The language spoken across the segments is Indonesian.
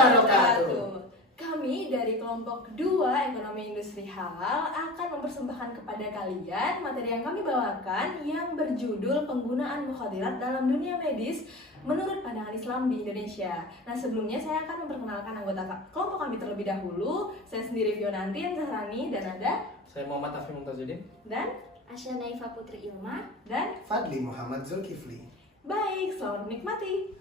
wabarakatuh. Kami dari kelompok 2 Ekonomi Industri Halal akan mempersembahkan kepada kalian materi yang kami bawakan yang berjudul penggunaan mukhadirat dalam dunia medis menurut pandangan Islam di Indonesia. Nah, sebelumnya saya akan memperkenalkan anggota kelompok kami terlebih dahulu. Saya sendiri Fionanti Zahrani dan ada saya Muhammad Afri Mumtazudin dan Asya Naifa Putri Ilma dan Fadli Muhammad Zulkifli. Baik, selamat menikmati.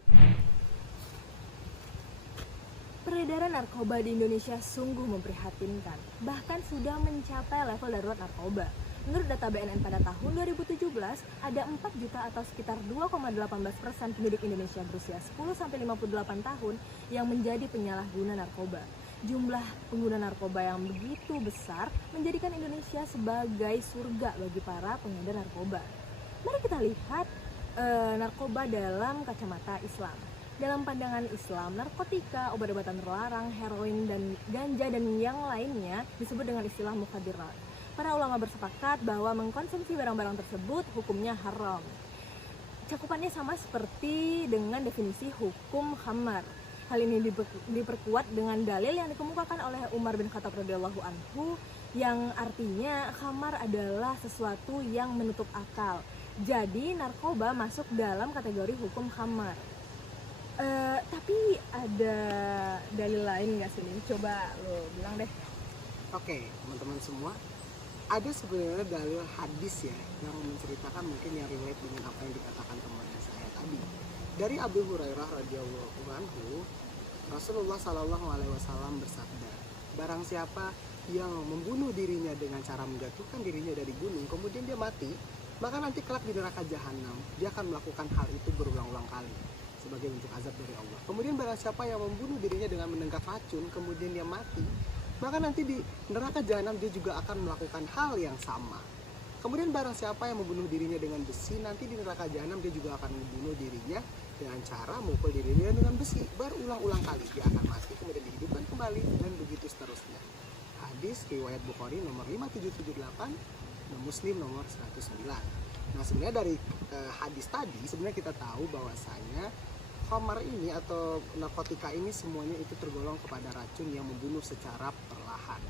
Peredaran narkoba di Indonesia sungguh memprihatinkan, bahkan sudah mencapai level darurat narkoba. Menurut data BNN pada tahun 2017, ada 4 juta atau sekitar 2,18% penduduk Indonesia berusia 10-58 tahun yang menjadi penyalahguna narkoba. Jumlah pengguna narkoba yang begitu besar menjadikan Indonesia sebagai surga bagi para pengedar narkoba. Mari kita lihat narkoba dalam kacamata Islam. Dalam pandangan Islam, narkotika, obat-obatan terlarang, heroin, dan ganja, dan yang lainnya disebut dengan istilah mukhadirat. Para ulama bersepakat bahwa mengkonsumsi barang-barang tersebut hukumnya haram. Cakupannya sama seperti dengan definisi hukum khamar. Hal ini diperkuat dengan dalil yang dikemukakan oleh Umar bin Khattab radhiyallahu anhu yang artinya khamar adalah sesuatu yang menutup akal. Jadi narkoba masuk dalam kategori hukum khamar. Tapi ada dalil lain nggak sih? Coba lo bilang deh. Oke, teman-teman semua, ada sebenarnya dalil hadis ya yang menceritakan mungkin yang relate dengan apa yang dikatakan teman saya tadi. Dari Abu Hurairah radhiyallahu anhu, Rasulullah Shallallahu Alaihi Wasallam bersabda, barang siapa yang membunuh dirinya dengan cara menjatuhkan dirinya dari gunung, kemudian dia mati, maka nanti kelak di neraka jahanam dia akan melakukan hal itu berulang-ulang kali sebagai bentuk azab dari Allah. Kemudian barang siapa yang membunuh dirinya dengan menenggak racun, kemudian dia mati, maka nanti di neraka jahanam dia juga akan melakukan hal yang sama. Kemudian barang siapa yang membunuh dirinya dengan besi, nanti di neraka jahanam dia juga akan membunuh dirinya dengan cara memukul dirinya dengan besi. Berulang-ulang kali dia akan mati, kemudian dihidupkan kembali, dan begitu seterusnya. Hadis riwayat Bukhari nomor 5778 dan Muslim nomor 109. Nah, sebenarnya dari hadis tadi sebenarnya kita tahu bahwasanya khamar ini atau narkotika ini semuanya itu tergolong kepada racun yang membunuh secara perlahan.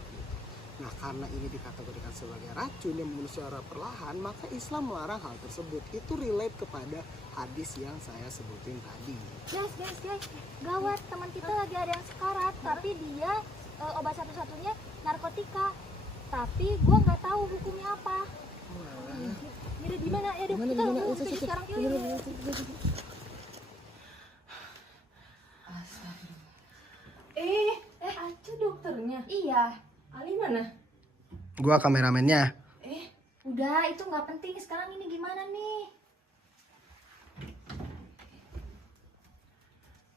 Nah, karena ini dikategorikan sebagai racun yang membunuh secara perlahan, maka Islam melarang hal tersebut. Itu relate kepada hadis yang saya sebutin tadi. Guys, gawat, teman kita lagi ada yang sekarat, tapi dia obat satu-satunya narkotika, tapi gua nggak tahu hukumnya apa. Jadi gimana? Ya deh, kita urus sekarang. Aca dokternya. Iya. Ali mana? Gua kameramennya. Udah, itu nggak penting. Sekarang ini gimana nih?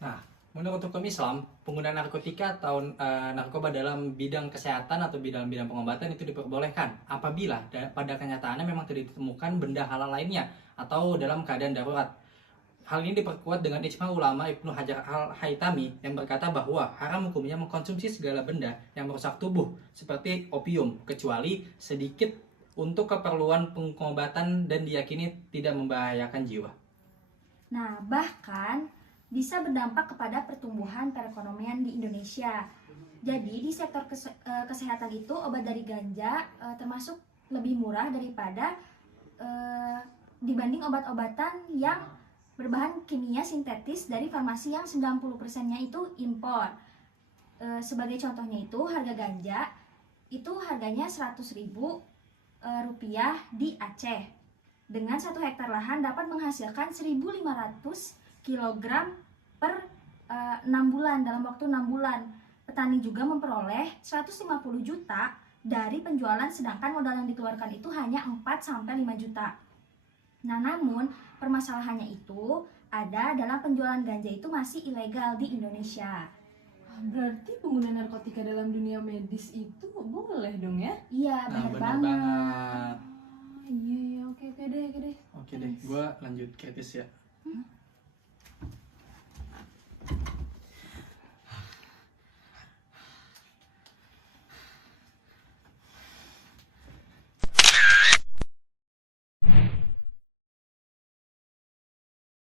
Nah, menurut hukum Islam, penggunaan narkotika atau narkoba dalam bidang kesehatan atau bidang pengobatan itu diperbolehkan apabila pada kenyataannya memang tidak ditemukan benda halal lainnya atau dalam keadaan darurat. Hal ini diperkuat dengan ijma ulama Ibnu Hajar al-Haytami yang berkata bahwa haram hukumnya mengkonsumsi segala benda yang merusak tubuh seperti opium kecuali sedikit untuk keperluan pengobatan dan diyakini tidak membahayakan jiwa. Nah, bahkan bisa berdampak kepada pertumbuhan perekonomian di Indonesia. Jadi di sektor kesehatan itu obat dari ganja termasuk lebih murah daripada dibanding obat-obatan yang berbahan kimia sintetis dari farmasi yang 90%-nya itu impor. Sebagai contohnya itu harga ganja itu harganya Rp100.000 di Aceh. Dengan 1 hektar lahan dapat menghasilkan 1.500 kg per 6 bulan, dalam waktu 6 bulan. Petani juga memperoleh 150 juta dari penjualan, sedangkan modal yang dikeluarkan itu hanya 4-5 juta. Nah, namun permasalahannya itu ada dalam penjualan ganja itu masih ilegal di Indonesia. Berarti penggunaan narkotika dalam dunia medis itu boleh dong ya? Iya, Nah, benar benar banget. banget. Iya, oke deh. Oke deh, gue lanjut kritis ya.